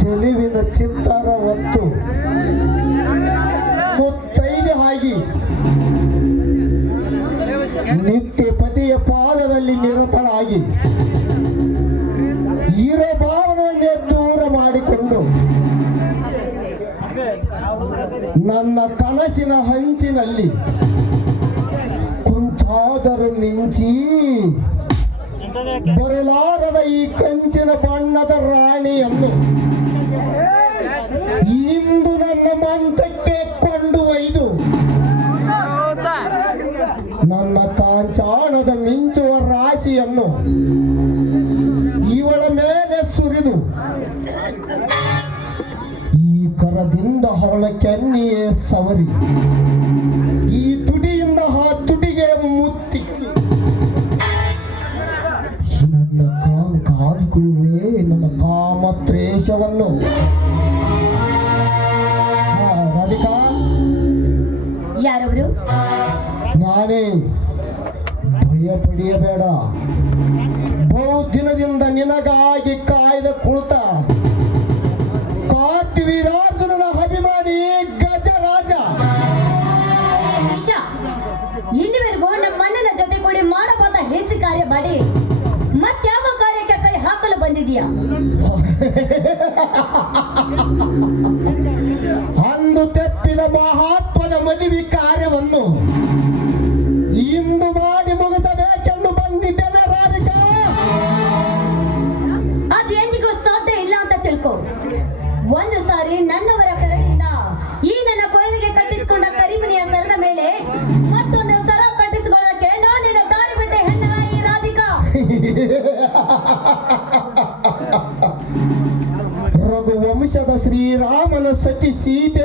ಚೆಲುವಿನ ಚಿತ್ತಾರ ಹೊತ್ತು ಮುತ್ತೈದು ಆಗಿ ನಿಟ್ಟಿ ಪತಿಯ ಪಾದದಲ್ಲಿ ನಿರತಳಾಗಿ. ಇರೋ ಭಾವನೆ ದೂರ ಮಾಡಿಕೊಂಡು. ನನ್ನ ಕನಸಿನ ಹಂಚಿನಲ್ಲಿ ಕುಂಚಾದರೂ ಮಿಂಚಿ. ಬರಲಾರದ ಈ ಕಂಚಿನ ಬಣ್ಣದ ರಾಣಿಯನ್ನು ಇಂದು ನನ್ನ ಮಂಚಕ್ಕೆ ಕೊಂಡು ಒಯ್ದು ನನ್ನ ಕಾಂಚಾಣದ ಮಿಂಚುವ ರಾಶಿಯನ್ನು ಇವಳ ಮೇಲೆ ಸುರಿದು ಈ ಕರದಿಂದ ಅವಳ ಕೆನ್ನಿಯೇ ಸವರಿ. ನಿನಗಾಗಿ ಕಾಯ್ದ ಕುಳಿತ. ಕಾರ್ತಿವೀರಾರ್ಜುನನ ಅಭಿಮಾನಿ ಗಜರಾಜ. ಇಲ್ಲಿವರೆಗೂ ನಮ್ಮ ಅಣ್ಣನ ಜೊತೆ ಕೂಡಿ ಮಾಡಬಾರ್ದ ಹೇಸಿ ಕಾರ್ಯ ಮಾಡಿ. ಮತ್ಯಾವ ಕಾರ್ಯಕ್ಕೆ ಕೈ ಹಾಕಲು ಬಂದಿದೀಯಾ ಅಂದು ತೆಪ್ಪಿದ ಮಹಾತ್ಮದ ಮದುವೆ ಕಾರ್ಯವನ್ನು ಒಂದು ಸಾರಿ ನನ್ನವರ ಕರದಿಂದ ಈ ನನ್ನ ಕೊರಳಿಗೆ ಕಟ್ಟಿಸಿಕೊಂಡ ಕರಿಮನೆಯ ಸರದ ಮೇಲೆ ಮತ್ತೊಂದು ಸರ ಕಟ್ಟಿಸಿಕೊಳ್ಳಕ್ಕೆ ನಿನ್ನ ದಾರಿ ಬಿಟ್ಟೆ ಹೆಣ್ಣರ ಈ ರಾಧಿಕಾ. ರಘುವಂಶದ ಶ್ರೀರಾಮನ ಸತಿ ಸೀತೆ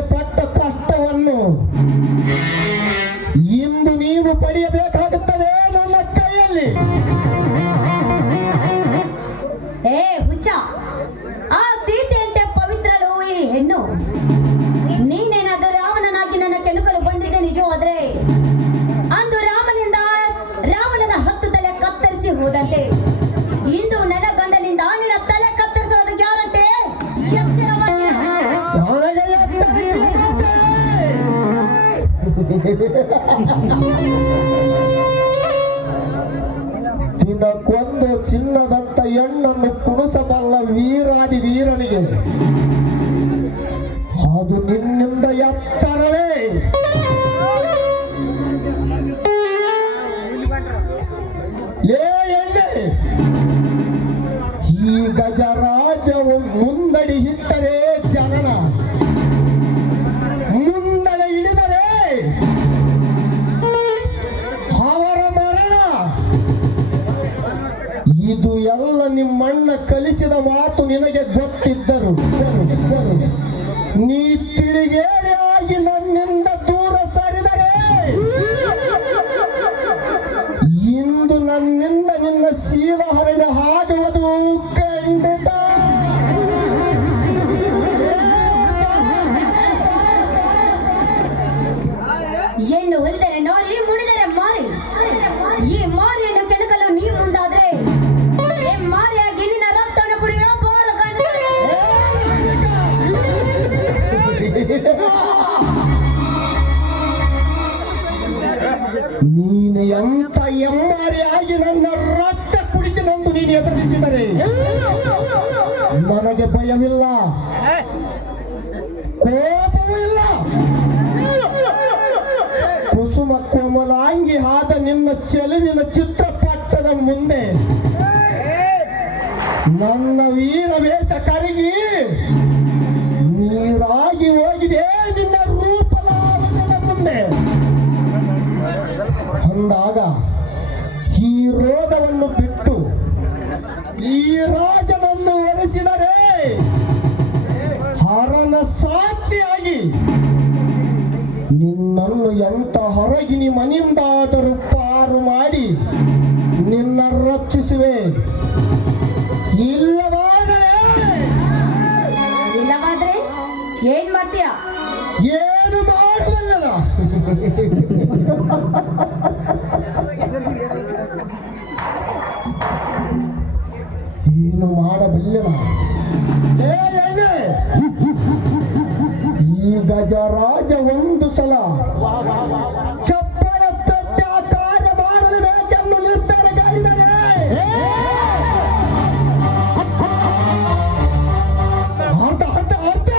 ದಿನಕ್ಕೊಂದು ಚಿನ್ನದಂತ ಹೆಣ್ಣನ್ನು ಕುಣಿಸಬಲ್ಲ ವೀರಾದಿ ವೀರನಿಗೆ ಅದು ನಿನ್ನಿಂದ ಎಚ್ಚರವೇ ನಿಮ್ಮಣ್ಣ ಕಲಿಸಿದ ಮಾತು ನಿನಗೆ ಗೊತ್ತಿದ್ದರು. ನೀ ತಿಳಿಗೇಡಿ ಭಯವಿಲ್ಲ ಕೋಪವೂ ಇಲ್ಲ ಕುಸುಮ ಕೋಮಲಾಂಗಿ ಆದ ನಿನ್ನ ಚೆಲುವಿನ ಚಿತ್ರಪಟ್ಟದ ಮುಂದೆ. ನನ್ನ ವೀರ ವೇಷ ಕರಗಿ ನೀರಾಗಿ ಹೋಗಿದೆ ನಿನ್ನ ರೂಪಲಾವಣದ ಮುಂದೆ. ಅಂದಾಗ ಈ ರೋಗವನ್ನು ಬಿಟ್ಟು ಈ ರಾಜನನ್ನು ಒರೆಸಿದರೆ ಹರನ ಸಾಕ್ಷಿಯಾಗಿ ನಿನ್ನನ್ನು ಎಂತ ಹೊರಗಿನಿ ಮನೆಯಿಂದಾದರೂ ಪಾರು ಮಾಡಿ ನಿನ್ನ ರಕ್ಷಿಸುವೆ. ಇಲ್ಲವಾದರೆ ಇಲ್ಲವಾದ್ರೆ ಏನ್ ಮಾಡ್ತೀಯ? ಏನು ಮಾಡುವಲ್ಲನ ಏನು ಮಾಡಬಲ್ಲವ ಈ ಗಜರಾಜ ಒಂದು ಸಲ ಚಪ್ಪಳ ತಟ್ಟ ಕಾರ್ಯ ಮಾಡಲು ಬೇಕೆಂದು ನಿರ್ಧಾರ ಕೈದರೆ ಅರ್ಥ ಅರ್ಥ ಅರ್ಥ!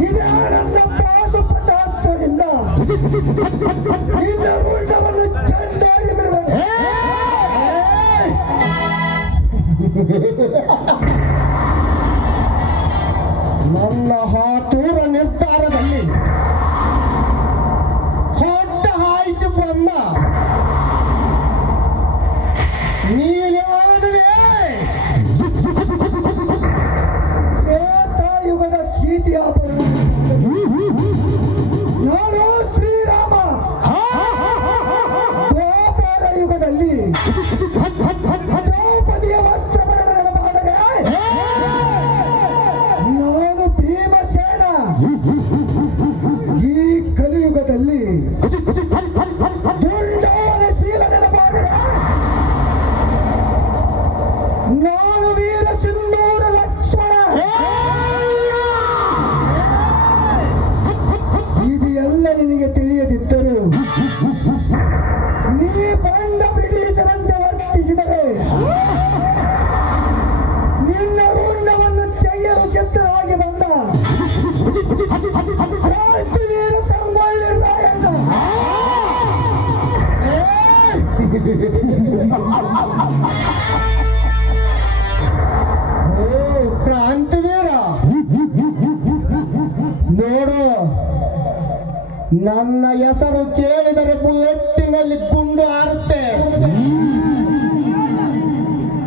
Get out of the box! ಪ್ರಾಂತವೀರ ನೋಡು ನನ್ನ ಹೆಸರು ಕೇಳಿದರೆ ಬುಲೆಟ್ಟಿನಲ್ಲಿ ಗುಂಡು ಆರುತ್ತೆ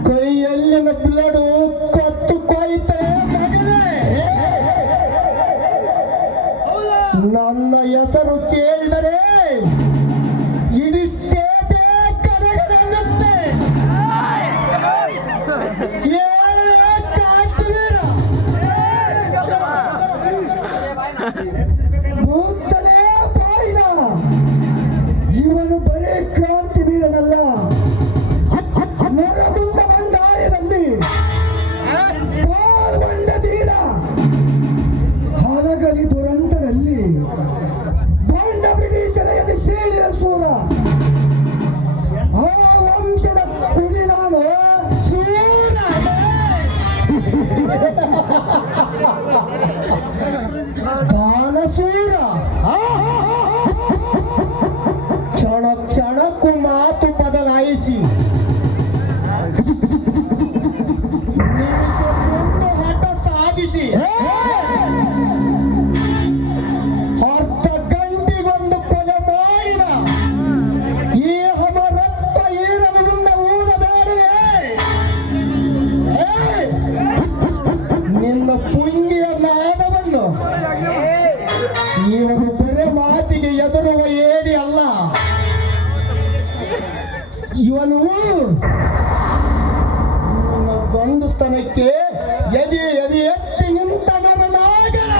ಕೈಯಲ್ಲಿನ ಬ್ಲಡ್ ಎತ್ತಿ ಎದಿ ಎದಿ ಎತ್ತಿ ನಿಂತ ನರನಾಗರ.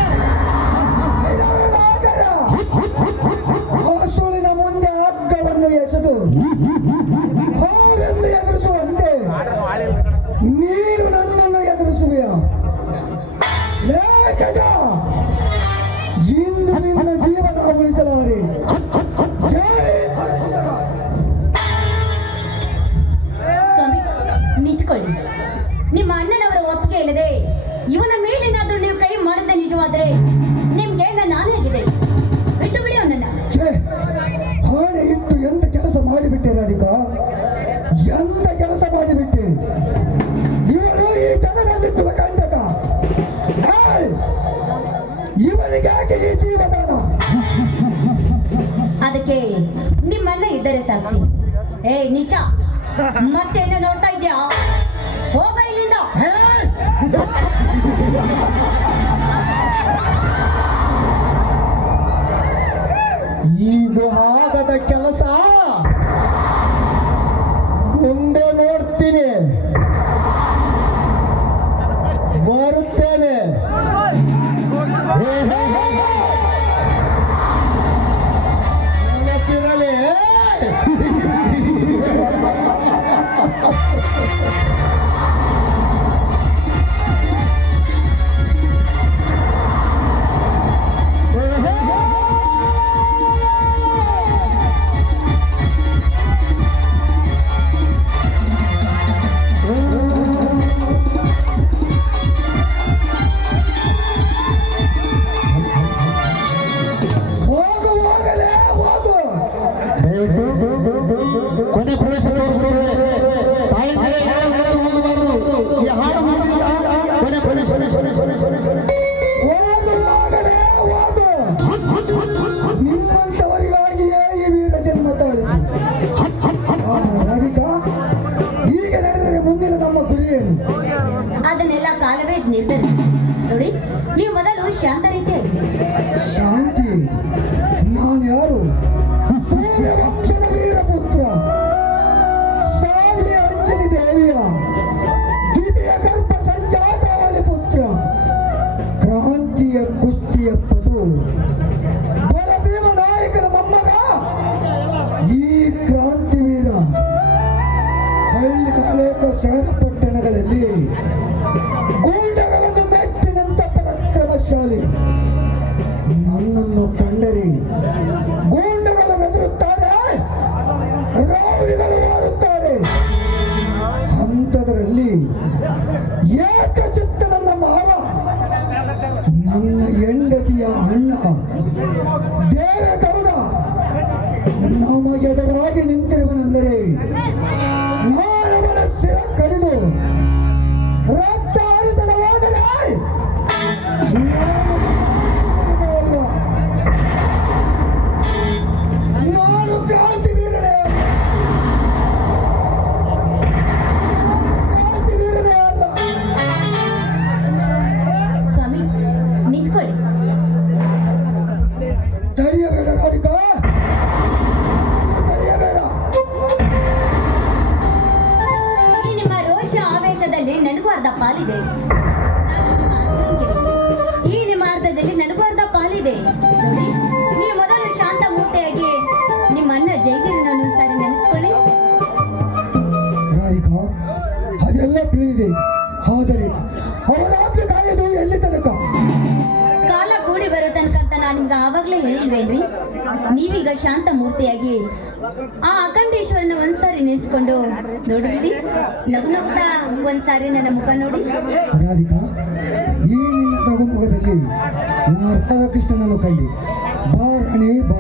ಹೊಸುಳಿನ ಮುಂದೆ ಹಗ್ಗವನ್ನು ಎಸೆದು, ಹಾರೆಂದು ಎದುರಿಸುವಂತೆ ನೀನು ನನ್ನನ್ನು ಎದುರಿಸುವೆಯ? ಲೇಖಜ ಇಂದು ನಿನ್ನ ಜೀವನ ಉಳಿಸಲಾರೆ. ನಿಂತ್ಕೊಳ್ಳಿ. ನಿಮ್ಮ ಅಣ್ಣನವರ ಒಪ್ಪಿಗೆ ಇಲ್ಲದೆ ಇವನ ಮೇಲಿನಾದ್ರೂ ನೀವು ಕೈ ಮಾಡದೆ ನಿಜವಾದ್ರೆ ನಿಮ್ಗೆ ನಾನೇ ಆಗಿದೆ. ಬಿಟ್ಟು ಬಿಡಿ ಅವನನ್ನ ಹಾಳೆ ಇಟ್ಟು ಎಂತ ಕೆಲಸ ಮಾಡಿಬಿಟ್ಟೆ ರಾಧಿಕಾ? ಎಂತ ಕೆಲಸ ಮಾಡಿಬಿಟ್ಟೆ? ಇವನು ಈ ಜನರಲ್ಲಿ ಕುಲಕಂಟಕ. ಇವನಿಗೆ ಈ ಜೀವದಾನ? ಅದಕ್ಕೆ ನಿಮ್ಮನ್ನ ಇದ್ದರೆ ಸಾಕ್ಷಿ. ಏ ನಿಜ ಮತ್ತೇನು ನೋಡ್ತಾ ಇದ್ಯಾ ಹೇಯ್! ಇದು ಕಾಲವೇ ನಿರ್ಧಾರ ನೋಡಿ, ನೀವು ಮೊದಲು ಶಾಂತ ರೀತಿ ಶಾಂತಿ. ನಾನು ಯಾರು? ಸೂರ್ಯವಂಶದ ವೀರಪುತ್ರ ಸಾವಿರ ಅಂಜಲಿ ದೇವಿಯ. ದ್ವಿತೀಯ ಗರ್ಭ ಸಂಜಾತವಳಿ ಪುತ್ರ. ಕ್ರಾಂತಿಯ ಕುಸ್ತಿಯ ಪಟು. ಬಲಭೀಮ ನಾಯಕನ ಮೊಮ್ಮಗ ಈ ಕ್ರಾಂತಿ ವೀರ. ಹಳ್ಳಿ ಅನೇಕ ಶಹರ ಪಟ್ಟಣಗಳಲ್ಲಿ కడలి మన్నను కండరి ನನಗೂ ಅರ್ಧ ನಿಮ್ಗೆ ಆವಾಗಲೇ ಹೇಳಿಲ್ವೇನ್ರಿ? ನೀವೀಗ ಶಾಂತ ಮೂರ್ತಿಯಾಗಿ ಆ ಅಖಂಡೇಶ್ವರನ ಒಂದ್ಸಾರಿ ನೆನೆಸ್ಕೊಂಡು ನೋಡಿರ್ಲಿ. ನಗು ನಗ್ತಾ ಒಂದ್ಸಾರಿ ನನ್ನ ಮುಖ ನೋಡಿ. ಮುಖದಲ್ಲಿ ಬಾ ಬಾ.